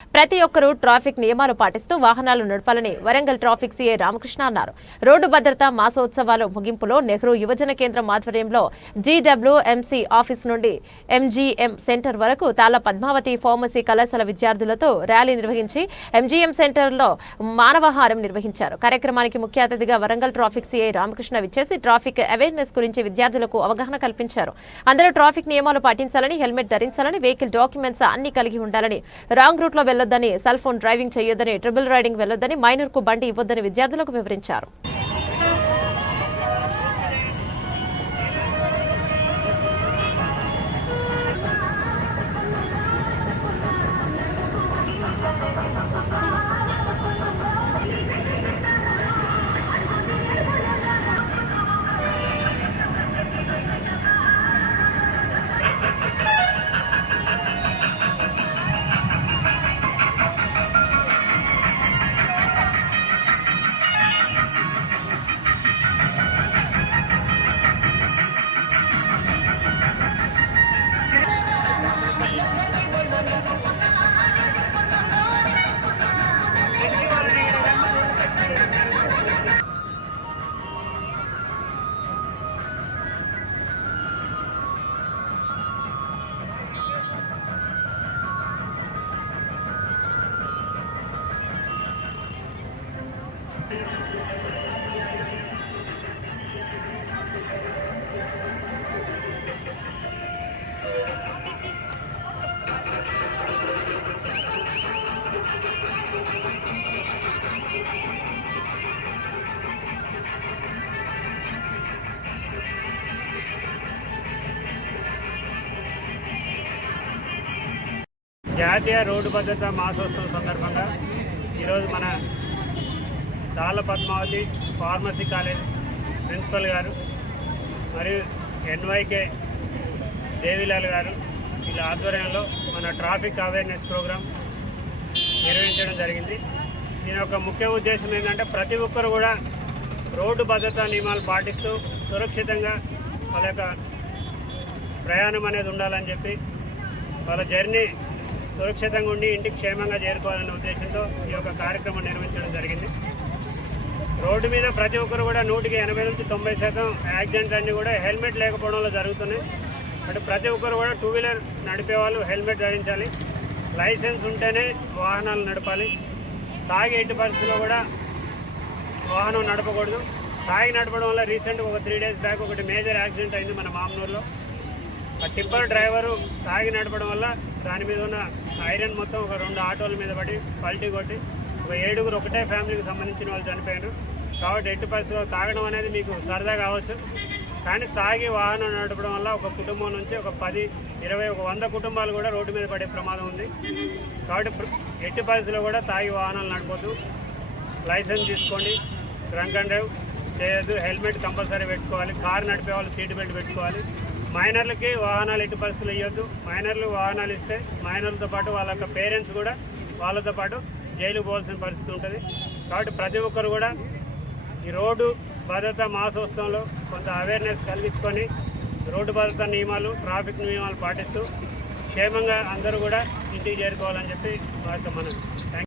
ప్రతి ఒక్కరూ ట్రాఫిక్ నియమాలు పాటిస్తూ వాహనాలు నడపాలని వరంగల్ ట్రాఫిక్ సీఐ రామకృష్ణ అన్నారు. రోడ్డు భద్రతా మాసోత్సవాల ముగింపులో నెహ్రూ యువజన కేంద్రం ఆధ్వర్యంలో జీడబ్ల్యూఎంసీ ఆఫీస్ నుండి ఎంజీఎం సెంటర్ వరకు తాళ్ల పద్మావతి ఫార్మసీ కళాశాల విద్యార్థులతో ర్యాలీ నిర్వహించి ఎంజీఎం సెంటర్లో మానవహారం నిర్వహించారు. కార్యక్రమానికి ముఖ్య అతిథిగా వరంగల్ ట్రాఫిక్ సీఐ రామకృష్ణ విచ్చేసి ట్రాఫిక్ అవేర్నెస్ గురించి విద్యార్థులకు అవగాహన కల్పించారు. అందరూ ట్రాఫిక్ నియమాలు పాటించాలని, హెల్మెట్ ధరించాలని, వెహికల్ డాక్యుమెంట్స్ అన్ని కలిగి ఉండాలని, రాంగ్ రూట్ లో వెళ్లొద్దని, సెల్ ఫోన్ డ్రైవింగ్ చేయొద్దని, ట్రిపుల్ రైడింగ్ వెళ్లొద్దని, మైనర్ కు బండి ఇవ్వొద్దని విద్యార్థులకు వివరించారు. జాతీయ రోడ్డు భద్రతా మాసోత్సవం సందర్భంగా ఈరోజు మన తాళ్ల పద్మావతి ఫార్మసీ కాలేజ్ ప్రిన్సిపల్ గారు మరియు ఎన్వైకే దేవిలాల్ గారు వీళ్ళ ఆధ్వర్యంలో మన ట్రాఫిక్ అవేర్నెస్ ప్రోగ్రాం నిర్వహించడం జరిగింది. దీని యొక్క ముఖ్య ఉద్దేశం ఏంటంటే ప్రతి ఒక్కరు కూడా రోడ్డు భద్రతా నియమాలు పాటిస్తూ సురక్షితంగా వాళ్ళ యొక్క ప్రయాణం అనేది ఉండాలని చెప్పి వాళ్ళ జర్నీ సురక్షితంగా ఉండి ఇంటికి క్షేమంగా చేరుకోవాలనే ఉద్దేశంతో ఈ యొక్క కార్యక్రమం నిర్వహించడం జరిగింది. రోడ్డు మీద ప్రతి ఒక్కరు కూడా 80 నుంచి 90% యాక్సిడెంట్లు అన్నీ కూడా హెల్మెట్ లేకపోవడంలో జరుగుతున్నాయి. అంటే ప్రతి ఒక్కరు కూడా టూ వీలర్ నడిపే వాళ్ళు హెల్మెట్ ధరించాలి, లైసెన్స్ ఉంటేనే వాహనాలు నడపాలి, తాగి ఎట్టి పరిస్థితుల్లో కూడా వాహనం నడపకూడదు. తాగి నడపడం వల్ల రీసెంట్గా ఒక 3 days బ్యాక్ ఒకటి మేజర్ యాక్సిడెంట్ అయింది మన మామనూరులో. ఆ టిప్పర్ డ్రైవరు తాగి నడపడం వల్ల దాని మీద ఉన్న ఐరన్ మొత్తం ఒక 2 ఆటోల మీద పడి పల్టీ కొట్టి ఒక 7 ఒకటే ఫ్యామిలీకి సంబంధించిన వాళ్ళు చనిపోయారు. కాబట్టి ఎట్టి పరిస్థితుల్లో తాగడం అనేది మీకు సరదా కావచ్చు, కానీ తాగి వాహనం నడపడం వల్ల ఒక కుటుంబం నుంచి ఒక 10, 20, 100 కుటుంబాలు కూడా రోడ్డు మీద పడే ప్రమాదం ఉంది. కాబట్టి ఎట్టి పరిస్థితుల్లో కూడా తాగి వాహనాలు నడపొద్దు, లైసెన్స్ తీసుకోండి, డ్రంక్ అండ్ డ్రైవ్ చేయొద్దు, హెల్మెట్ కంపల్సరీ పెట్టుకోవాలి, కారు నడిపే వాళ్ళు సీట్ బెల్ట్ పెట్టుకోవాలి. మైనర్లకి వాహనాలు ఎట్టి పరిస్థితులు ఇవ్వద్దు. మైనర్లు వాహనాలు ఇస్తే మైనర్లతో పాటు వాళ్ళ యొక్క పేరెంట్స్ కూడా వాళ్ళతో పాటు జైలుకు పోవాల్సిన పరిస్థితి ఉంటుంది. కాబట్టి ప్రతి ఒక్కరు కూడా ఈ రోడ్డు భద్రతా మాసోత్సవంలో కొంత అవేర్నెస్ కలిగించుకొని రోడ్డు భద్రతా నియమాలు, ట్రాఫిక్ నియమాలు పాటిస్తూ క్షేమంగా అందరూ కూడా ఇంటికి చేరుకోవాలని చెప్పి వారితో మనం